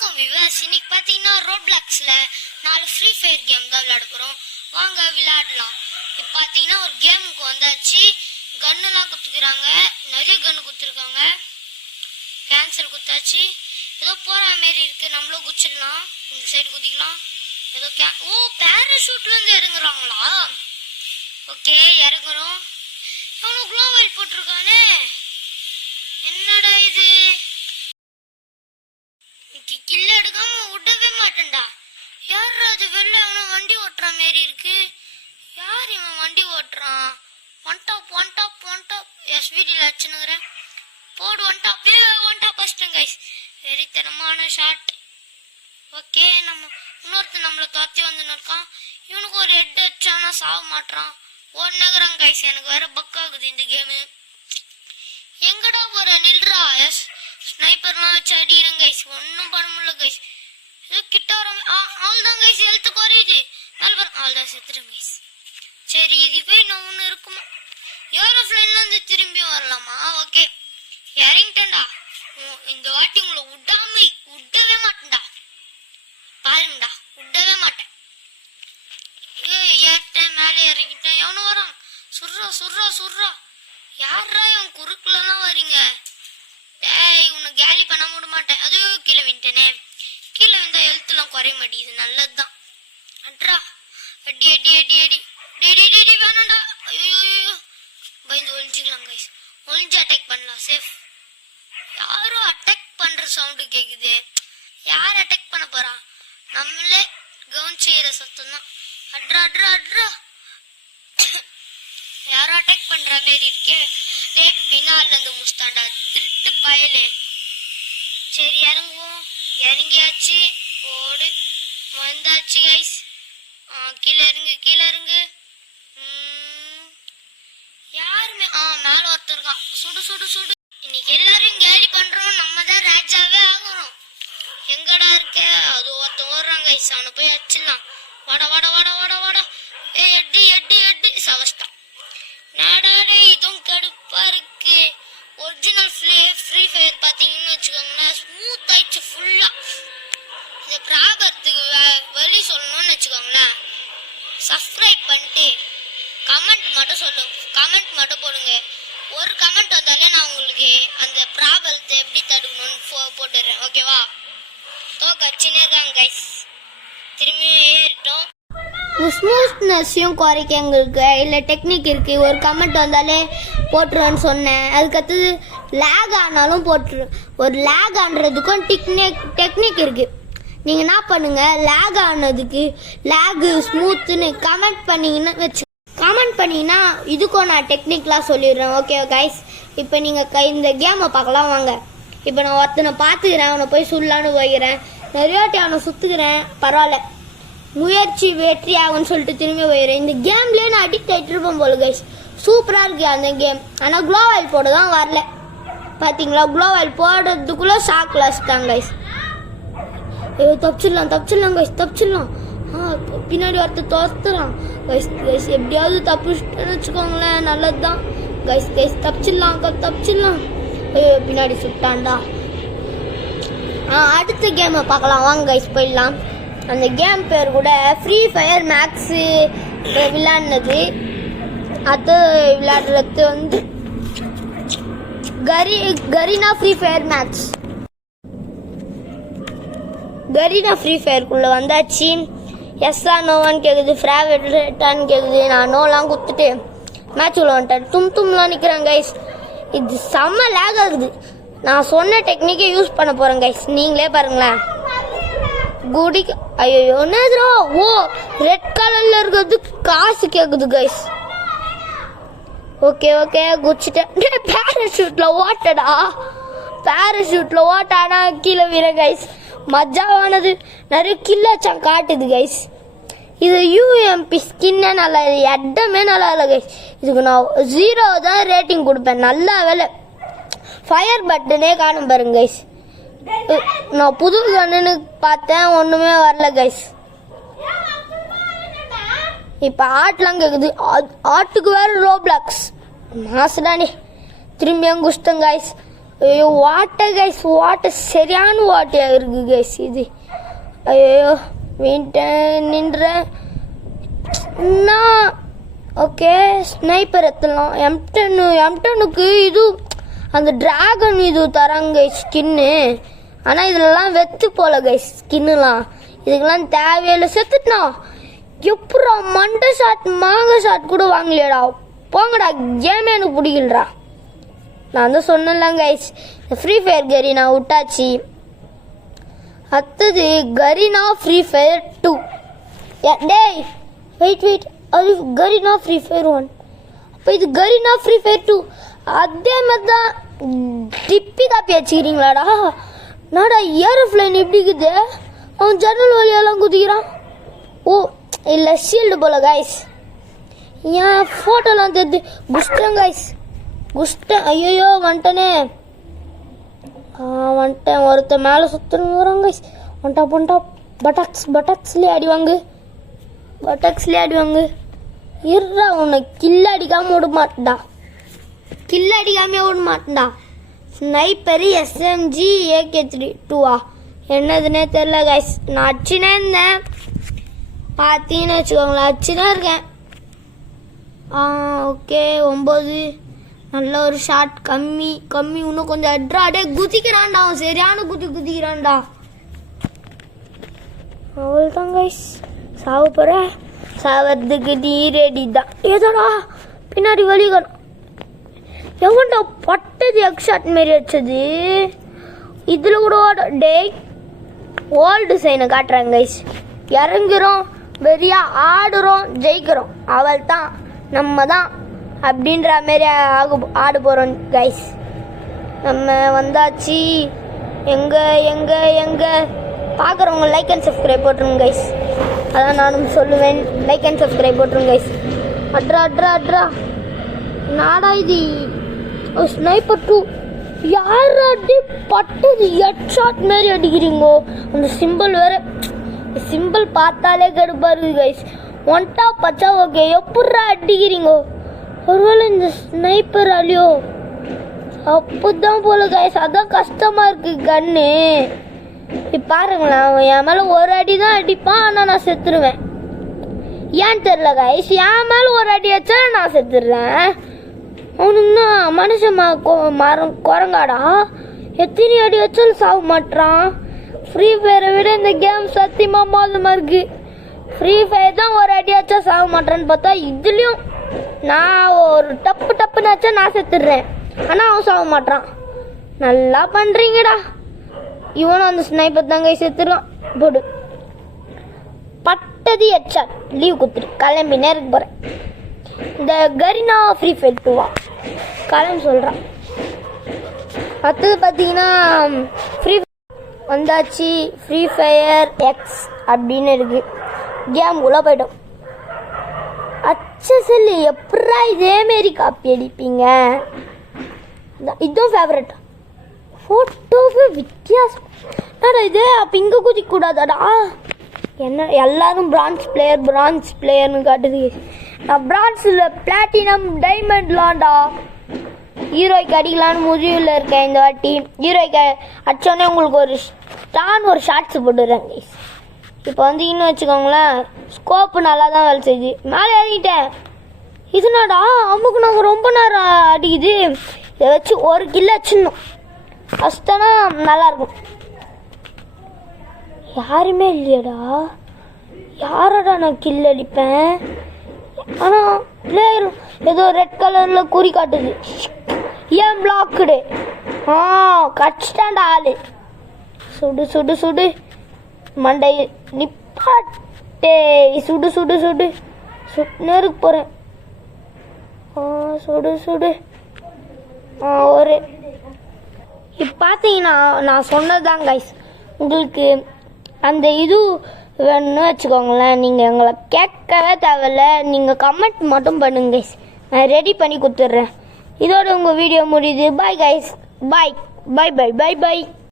வணக்கம் விவாஸ். இன்னைக்கு பார்த்தீங்கன்னா ரோப்ளாக்ஸ்ல 4 ஃப்ரீ ஃபயர் கேம் தான் விளையாட போகிறோம். வாங்க விளையாடலாம். இப்போ பார்த்தீங்கன்னா ஒரு கேமுக்கு வந்தாச்சு. கன்னெல்லாம் குத்துக்கிறாங்க, நிறைய கன்று குத்துருக்காங்க. கேன்சல் குத்தாச்சு. ஏதோ போகிற மாரி இருக்குது, நம்மளும் குச்சிடலாம். இந்த சைடு குதிக்கலாம். ஏதோ பேராஷூட்லேருந்து இறங்குறாங்களா? ஓகே இறங்குறோம். அவனு குளோவல் போட்டிருக்கானே, என்னடா இது? கில்ல எடுக்காம விடவே மாட்டேன்டா. யார் அது வெளில அவனும் வண்டி ஓட்டுற மாரி இருக்கு. யார் இவன் வண்டி ஓட்டுறான்? One tap எஸ்பிடியில் வச்சுனுக்குறேன். போடு ஒன் டாப் ஃபஸ்ட்டு கைஸ். வெறித்தனமான ஷாட். ஓகே, நம்ம இன்னொருத்தர் நம்மளை துரத்தி வந்துன்னு இருக்கான். இவனுக்கு ஒரு ஹெட் அடிச்சானா சாக மாட்டான். ஓடுனகுறான் கைஸ். எனக்கு வேற பக் ஆகுது இந்த கேமு. எங்கடா போற? நில்றா. எஸ் ஸ்னைப்பர்லாம் வச்சு அடிக்கிறேன் கைஸ். ஒன்றும் பண்ண முடியல கைஸ். ஏதோ கிட்ட வர ஆள் தான் கைஸ். ஹெல்த்து குறையுது. மேலே ஆள் தான் செத்துடும் கைஸ். சரி, இது போய் நான் ஒன்று இருக்குமா? ஏரோப்ளைன்ல இருந்து திரும்பி வரலாமா? ஓகே இறங்கிட்டேன்டா. இந்த வாட்டி உங்களை விடவே மாட்டேன்டா. பாருங்கடா, விடவே மாட்டேன். ஏறிட்டேன், மேலே இறங்கிட்டேன். எவனும் வரான். சுர்ரா. யாரா இவன் குறுக்குலாம் வரீங்க? டேய், உன்னை கேலி பண்ண விட மாட்டேன். அதுவும் கீழே விட்டேனே. கீழே வந்தா ஹெல்த்லாம் குறைய மாட்டேங்குது. நல்லதுதான். அட்ரா அடி வேணாண்டா. ஐயோ பயந்து ஒழிஞ்சிக்கலாம் கைஸ். ஒழிஞ்சு அட்டாக் பண்ணலாம். சேஃப். யாரும் அட்டாக் பண்ற சவுண்டு கேக்குது. யார் அட்டாக் பண்ண போறா? நம்மளே கவுன் செய்யற சத்தம் தான். அட்ரா யாரும் அட்டாக் பண்ற மாதிரி இருக்கே. பின்னால இருந்து முஸ்தாண்டா திருட்டு பயலே. சரி இறங்குவோம். இறங்கியாச்சு. ஓடு வந்தாச்சு கைஸ். கீழே இறங்கு. யாருமே மேல ஒருத்தர் இருக்கான். சுடு. இன்னைக்கு எல்லாரும் கேலி பண்றோம். நம்ம தான் ராஜாவே ஆகுறோம். எங்கடா இருக்க? அது ஒருத்தன் ஓடுறான் கைஸ். அவனை போய் அடிச்சிடலாம். வாடா. எட்டு சவஸ்தான். நாடாடே, இதுவும் கடுப்பா இருக்கு. ஒரிஜினல் ஃப்ரீ ஃபயர் பாத்தீங்கன்னு வச்சுக்கோங்களேன், ஸ்மூத் ஆயிடுச்சு ஃபுல்லா. இந்த ப்ராபத்துக்கு வழி சொல்லணும்னு வச்சுக்கோங்களேன், சப்ஸ்கிரைப் பண்ணிட்டு கமெண்ட் மட்டும் போடுங்க. ஒரு கமெண்ட் வந்தாலே நான் உங்களுக்கு அந்த ப்ராபலத்தை எப்படி தடுக்கணும்னு போட்டுடுறேன். ஓகேவா? கச்சினே தான் கைஸ். திரும்பி ஏறிட்டோம். ஸ்மூத்னஸையும் குறைக்க எங்களுக்கு இல்லை டெக்னிக் இருக்குது. ஒரு கமெண்ட் வந்தாலே போட்டுருவேன்னு சொன்னேன். அதுக்கடுத்தது லேக் ஆனாலும் போட்டுரு. ஒரு லேக் ஆனதுக்கும் டெக்னிக் இருக்குது. நீங்கள் என்ன பண்ணுங்கள், லேக் ஆனதுக்கு லேகு ஸ்மூத்துன்னு கமெண்ட் பண்ணிங்கன்னா இதுக்கும் நான் டெக்னிக்லாம் சொல்லிடுறேன். ஓகே கைஸ், இப்போ நீங்கள் இந்த கேமை பார்க்கலாம் வாங்க. இப்போ நான் ஒருத்தனை பார்த்துக்கிறேன், அவனை போய் சுல்லான்னு போய்க்கிறேன். நிறையாட்டி அவனை சுற்றுக்கிறேன், பரவாயில்ல. முயற்சி வெற்றி ஆகும்னு சொல்லிட்டு திரும்பி போயிடுறேன். இந்த கேம்லேயே நான் அடிக்ட் ஆகிட்டு இருப்பேன் போல கைஸ். சூப்பராக இருக்கு அந்த கேம். ஆனால் குளோவால் போட தான் வரல. பார்த்தீங்களா, குளோவால் போடுறதுக்குள்ளே ஷாக்கில் வச்சுட்டாங்க கைஸ். தப்பிச்சிடலாம் கைஸ். பின்னாடி ஒருத்தர் தோத்துறான் கைஸ். எப்படியாவது தப்பிச்சுட்டேன்னு வச்சுக்கோங்களேன், நல்லது தான் கைஸ். தப்பிச்சிடலாம். பின்னாடி சுட்டான்டா. அடுத்த கேமை பார்க்கலாம் வாங்க கைஸ், போயிடலாம். அந்த கேம் பேர் கூட ஃப்ரீ ஃபயர் மேக்ஸு விளையாடினது. அது விளையாடுறது வந்து Garena free fire max. Garena free ஃபயருக்குள்ளே வந்தாச்சு. எஸ்ஸா நோவான்னு கேட்குது, ஃபேவரட்டான்னு கேட்குது. நான் நோலாம் குத்துட்டு மேட்ச் உள்ள வந்துட்டேன். தும்லாம் நிற்கிறேன் கைஸ். இது செம்ம லேக் ஆகுது. நான் சொன்ன டெக்னிக்கை யூஸ் பண்ண போகிறேன் கைஸ். நீங்களே பாருங்களேன். ஐயோ என்னதுரா? ரெட் கலர்ல இருக்கிறது காசு கேக்குது கைஸ். ஓகே குச்சிட்டேன். பேராஷூட்ல ஓட்டானா கீழே வீர கைஸ். மஜாவானது. நிறைய கில்லாச்சான் காட்டுது கைஸ். இது யூஎம்பி ஸ்கின்னே நல்லா இல்லை, இடமே நல்லா இல்லை கைஸ். இதுக்கு நான் 0 தான் ரேட்டிங் கொடுப்பேன். நல்லா வேலை. ஃபயர் பட்டனே காணும் பாருங்க கைஸ். நான் புது கண்ணுன்னு பார்த்தேன், ஒன்றுமே வரல கைஸ். இப்போ ஆட்லாம் கேட்குது. ஆட்டுக்கு வேறு ரோப்ளாக்ஸ் மாசுடானே. திரும்பியும் குஷ்டம் கைஸ். ஐயோ வாட்டர் கைஸ், வாட்டர் சரியான வாட்டையாக இருக்குது கைஸ் இது. ஐயோ நின்ற ஓகே ஸ்னைப்பர் எத்தலாம். எம்டனுக்கு இது அந்த டிராகன் இது தராங்க கைஸ் ஸ்கின்னு. ஆனால் இதிலலாம் வெத்து போல கைஸ் ஸ்கின்னுலாம். இதுக்கெல்லாம் தேவையில்லை. செத்துட்டா எப்படா மண்டை ஷாட் மாங்க ஷாட் கூட வாங்கலையடா. போங்கடா, கேமே எனக்கு பிடிக்கலடா. நான் தான் சொன்னேன்ல கைஸ், இந்த ஃப்ரீ ஃபயர் கரீனா விட்டாச்சு. அடுத்தது கரீனா ஃப்ரீ ஃபயர் 2. டேய் வெயிட், அது கரீனா ஃப்ரீ ஃபயர் 1. அப்போ இது கரீனா ஃப்ரீ ஃபயர் 2. அதே மாதிரி தான் டிப்பி காப்பி வச்சுக்கிறீங்களாடா. நாடா ஏரோப்ளைன் எப்படி இருக்குது? அவன் ஜன்னல் வழியெல்லாம் குதிக்கிறான். ஓ இல்லை ஷீல்டு போல கைஸ். ஏன் ஃபோட்டோலாம் தெரியுது. குஷ்டம் கைஸ், குஷ்டம். ஐயோ வந்துட்டனே, வந்துட்டேன். ஒருத்தன் மேலே சுத்தணும் வராங்க கைஸ். வந்துட்டா பட்டாக்ஸ்லேயே அடிவாங்க, பட்டாக்ஸ்லேயே அடிவாங்க. இருடா உன்னை கில்ல அடிக்காமல் விட மாட்டேன்டா, கில்ல அடிக்காமே விட மாட்டேன்டா. ஸ்னைப்பரு SMG AK-3 என்னதுன்னே தெரில கைஸ். நான் அடிச்சுனே இருந்தேன், பார்த்தீங்கன்னு வச்சுக்கோங்களேன், அடிச்சுனே இருக்கேன். ஓகே 9. நல்ல ஒரு ஷாட். கம்மி இன்னும் கொஞ்சம் அட்ரா. அடே குதிக்கிறான்டா அவன், சரியான குதிக்கிறான்டா. அவ்வளோதான் கைஸ், சாவ போற. சாவறதுக்கு நீ ரெடி தான். ஏதோடா பின்னாடி வலிக்கணும். எவன்டா பட்டது எக்ஷாட் மாரி வச்சது. இதில் கூட டேய் ஓல்டு சைனை காட்டுறாங்க கைஸ். இறங்குறோம், வெறியா ஆடுறோம், ஜெயிக்கிறோம். அவள் தான் நம்ம தான் அப்படின்ற மாரி ஆடு போகிறோம் கைஸ். நம்ம வந்தாச்சு. எங்கே பார்க்குறவங்க லைக் அண்ட் சப்ஸ்கிரைப் போட்டுருங்க கைஸ். அதான் நானும் சொல்லுவேன், லைக் அண்ட் சப்ஸ்கிரைப் போட்டுருங்க கைஸ். அட்ரா நாடா இது ஸ்னைப்பர் 2. யார் அடி பட்டது ஹெட்ஷாட் மாரி அடிக்கிறீங்கோ. அந்த சிம்பிள் வேற, சிம்பிள் பார்த்தாலே கடுப்பாக இருக்குது கைஸ். ஒன்டா பச்சா ஓகே, எப்பட்றா அடிக்கிறீங்கோ. ஒருவேளை இந்த ஸ்னைப்பர் அழியோ அப்போதான் போல கைஸ். அதான் கஷ்டமாக இருக்குது கண்ணு. இப்போ பாருங்களேன், அவன் என் மேலே ஒரு அடி தான் அடிப்பான், ஆனால் நான் செத்துருவேன். ஏன்னு தெரில கைஸ். என் மேலே ஒரு அடி வச்சா நான் செத்துடுறேன். அவனுன்னா மனுஷன் மரம் குரங்காடா. எத்தனை அடி வச்சாலும் சாக மாட்டான். ஃப்ரீ ஃபயரை விட இந்த கேம் சத்தியமாக மோசமாக இருக்குது. ஃப்ரீ ஃபயர் தான் ஒரு அடி வச்சா சாக மாட்டான்னு பார்த்தா, இதுலேயும் நான் ஒரு டப்புன்னு வச்சா நான் செத்துடுறேன், ஆனால் அவன் சாக மாட்டான். நல்லா பண்ணுறீங்கடா. இவனும் அந்த ஸ்னைப்பர் தாங்க செத்துருவான். போடு பட்டது ஹெட்ஷாட். லீவ் கொடுத்துட்டு கிளம்பி நேருக்கு போகிறேன். இந்த கரீனா ஃப்ரீ ஃபயர் 2 கிளம்பி சொல்கிறான். அடுத்தது பார்த்தீங்கன்னா ஃப்ரீ வந்தாச்சு. ஃப்ரீ ஃபயர் எக்ஸ் அப்படின்னு இருக்குது. கேம்குள்ளே போய்ட்டோம். செல்லு எப்படா இதேமாரி காப்பி அடிப்பீங்க. இதுவும் ஃபேவரட். ஃபோட்டோவே வித்தியாசம். என்னடா இது, அப்போ இங்கே குதிக்கூடாதாடா. என்ன எல்லாரும் பிரான்ஸ் பிளேயர்னு காட்டுது. நான் பிரான்ஸில் பிளாட்டினம் டைமண்ட்லான்டா. ஹீரோய்க்கு அடிக்கலான்னு முடிவில் இருக்கேன் இந்த வாட்டி. ஹீரோய்க்கு அடிச்சோடனே உங்களுக்கு ஒரு ஷார்ட்ஸ் போட்டுடுறேன். இப்போ வந்து இன்னும் வச்சுக்கோங்களேன், ஸ்கோப்பு நல்லா தான் வேலை செய்யுது. மேலே ஏறிட்டேன். இதுனாடா அம்முக்கு நாங்கள் ரொம்ப நேரம் அடிக்குது. இதை வச்சு ஒரு கில்ல வச்சிடணும், ஃபஸ்ட்டானா நல்லாயிருக்கும். யாருமே இல்லையடா. யாரடா நான் கில் அடிப்பேன். ஆனால் பிளேயர் ஏதோ ரெட் கலரில் குறி காட்டுது. ஏன் பிளாக்குடு. கடிச்சிட்டாண்டா ஆளு. சுடு மண்டை நிப்பாட்டே. சுடு சுட்டுனருக்கு போகிறேன். சுடு ஒரு இப்போ பார்த்தீங்கன்னா நான் சொன்னதுதான் கைஸ். உங்களுக்கு அந்த இது வேணும்னு வச்சுக்கோங்களேன், நீங்கள் எங்களை கேட்கவே தேவையில்ல, நீங்கள் கமெண்ட் மட்டும் பண்ணுங்க கைஸ், நான் ரெடி பண்ணி கொடுத்துட்றேன். இதோட உங்கள் வீடியோ முடியுது. பாய் கைஸ், பாய்.